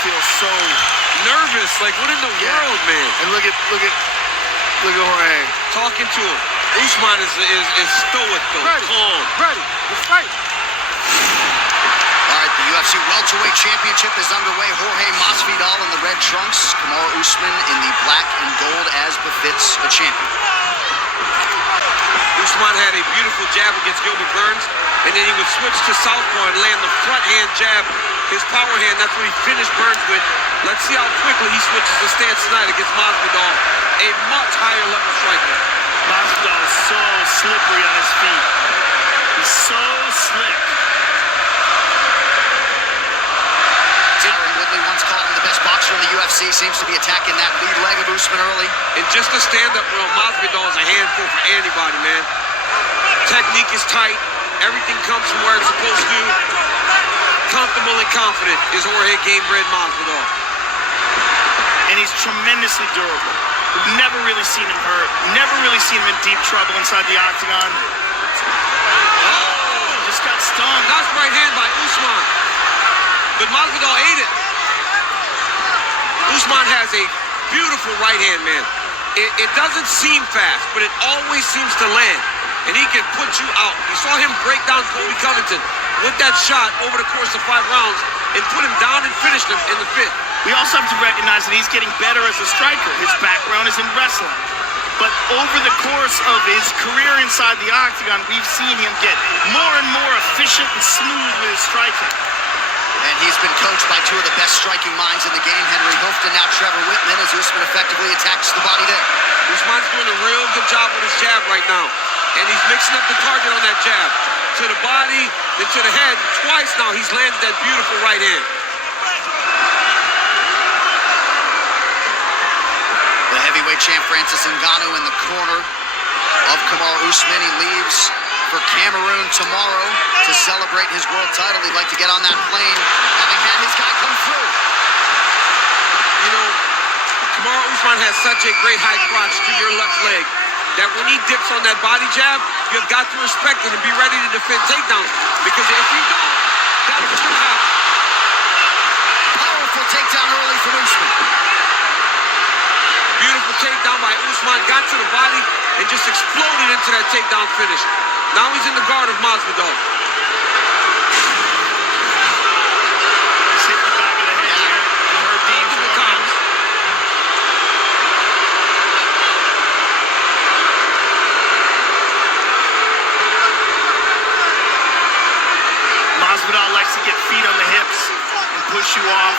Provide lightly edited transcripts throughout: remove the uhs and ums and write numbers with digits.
feel so nervous. Like, what in the world, man? And look at Jorge talking to him. Usman is stoic, though. Calm. Ready. Let's fight. All right, the UFC welterweight championship is underway. Jorge Masvidal in the red trunks, Kamaru Usman in the black and gold, as befits a champion. Usman had a beautiful jab against Gilbert Burns, and then he would switch to southpaw and land the front hand jab, his power hand. That's what he finished Burns with. Let's see how quickly he switches the stance tonight against Masvidal, a much higher level striker. Masvidal is so slippery on his feet. He's so slick. Tyron Woodley, once called him the best boxer in the UFC, seems to be attacking that lead leg of Usman early. And just a stand-up, Masvidal is a handful for anybody, man. Technique is tight. Everything comes from where it's supposed to. Comfortable and confident is Jorge Gamebred Masvidal. And he's tremendously durable. We've never really seen him hurt. Never really seen him in deep trouble inside the octagon. Oh! Just got stung. Nice right hand by Usman. But Masvidal ate it. Usman has a beautiful right hand, man. It doesn't seem fast, but it always seems to land. And he can put you out. You saw him break down Colby Covington with that shot over the course of 5 rounds and put him down and finished him in the 5th. We also have to recognize that he's getting better as a striker. His background is in wrestling. But over the course of his career inside the octagon, we've seen him get more and more efficient and smooth with his striking. And he's been coached by 2 of the best striking minds in the game, Henry Hooft and now Trevor Whitman, as Usman effectively attacks the body there. Usman's doing a real good job with his jab right now. And he's mixing up the target on that jab. To the body, then to the head. Twice now he's landed that beautiful right hand. The heavyweight champ Francis Ngannou in the corner of Kamaru Usman. He leaves for Cameroon tomorrow to celebrate his world title. He'd like to get on that plane, having had his guy come through. You know, Kamaru Usman has such a great high crotch to your left leg that when he dips on that body jab, you've got to respect it and be ready to defend takedowns. Because if you don't, that's what's going to happen. Powerful takedown early from Usman. Beautiful takedown by Usman. Got to the body and just exploded into that takedown finish. Now he's in the guard of Masvidal. He's hitting the back of the head here. You heard Dean's warning. Masvidal likes to get feet on the hips and push you off.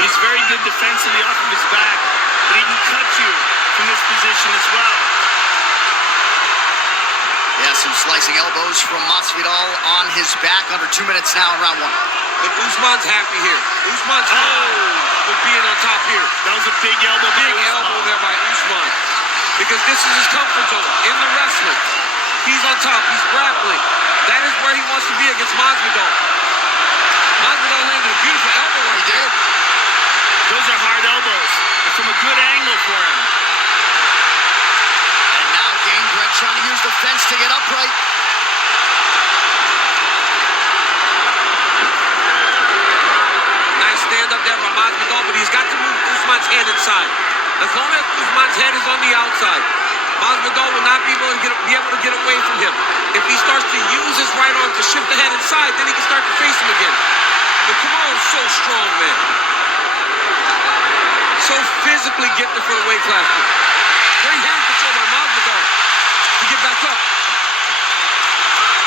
He's very good defensively off of his back, but he can cut you from this position as well. Yeah, some slicing elbows from Masvidal on his back. Under 2 minutes now in round 1. But Usman's happy here. Usman's with being on top here. That was a big elbow. Big elbow there by Usman. Because this is his comfort zone in the wrestling. He's on top. He's grappling. That is where he wants to be against Masvidal. Masvidal landed a beautiful elbow right there. Those are hard elbows. And from a good angle for him. And now Gamebred trying to use the fence to get upright. Nice stand up there by Masvidal, but he's got to move Usman's head inside. As long as Usman's head is on the outside, Masvidal will not be able to get away from him. If he starts to use his right arm to shift the head inside, then he can start to face him again. But Kamaru's so strong, man. So physically gifted for the weight class. Great hand control by Masvidal to get back up.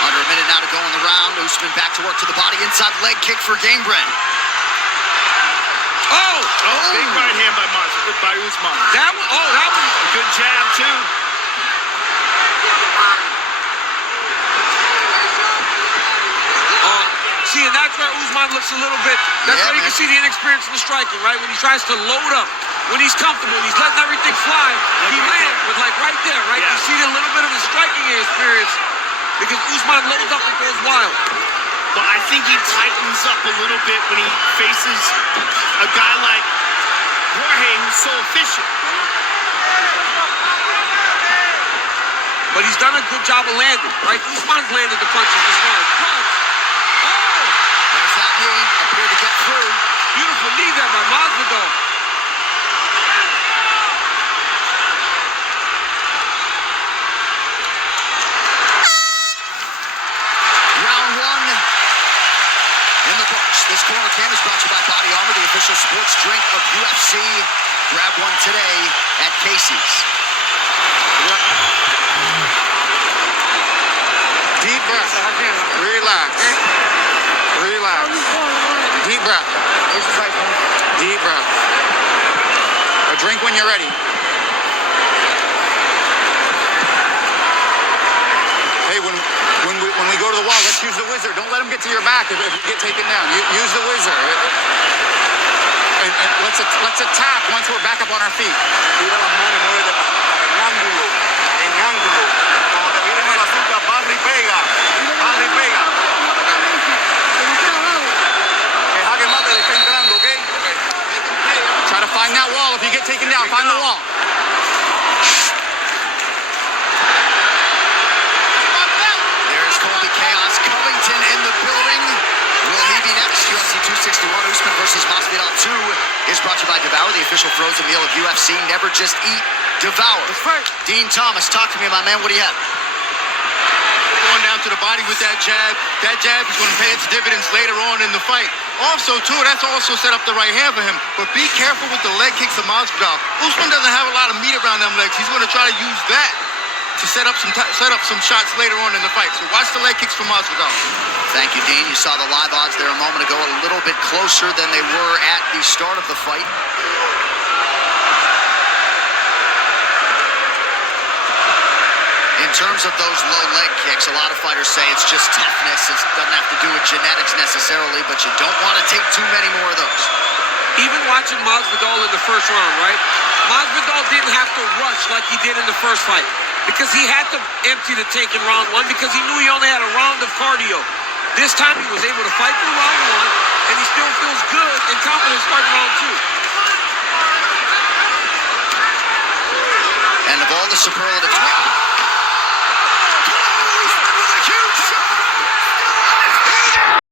Under a minute now to go in the round. Usman back to work to the body. Inside leg kick for Gamebred. Oh! Big right hand by Usman. That was a good jab too. See, and that's where Usman looks a little bit, that's where you can see the inexperience in the striking, right? When he tries to load up, when he's comfortable, he's letting everything fly, he lands with like right there, right? You see a little bit of the striking experience because Usman loads up and goes wild. But I think he tightens up a little bit when he faces a guy like Jorge, who's so efficient. But he's done a good job of landing, right? Usman's landed the punches this round. There's that that by Masvidal. Round one in the books. This corner cam is brought to you by Body Armor, the official sports drink of UFC. Grab one today at Casey's. Deep breath. Relax. Relax. Deep breath. Deep breath. A drink when you're ready. Hey, when we go to the wall, let's use the whizzer. Don't let him get to your back if you get taken down. Use the whizzer. And let's attack once we're back up on our feet. Tira las manos y muévete en ángulo, en ángulo. Cuando te miren el azúcar, barra y pega, barra y pega. Que Jaque Mate le está entrando, ¿ok? Try to find that wall. If you get taken down, find the wall. There's Colby Chaos Covington in the building. Will he be next? UFC 261, Usman versus Masvidal 2 is brought to you by Devour, the official frozen meal of UFC. Never just eat, devour. Dean Thomas, talk to me, my man. What do you have? Going down to the body with that jab. That jab is going to pay its dividends later on in the fight. Also, too, that's also set up the right hand for him. But be careful with the leg kicks of Masvidal. Usman doesn't have a lot of meat around them legs. He's going to try to use that to set up some shots later on in the fight. So watch the leg kicks from Masvidal. Thank you, Dean. You saw the live odds there a moment ago, a little bit closer than they were at the start of the fight. In terms of those low leg kicks, a lot of fighters say it's just toughness. It doesn't have to do with genetics necessarily, but you don't want to take too many more of those. Even watching Masvidal in the first round, right? Masvidal didn't have to rush like he did in the first fight because he had to empty the tank in round one because he knew he only had a round of cardio. This time he was able to fight through round one, and he still feels good and confident starting round two. And of all the superlatives...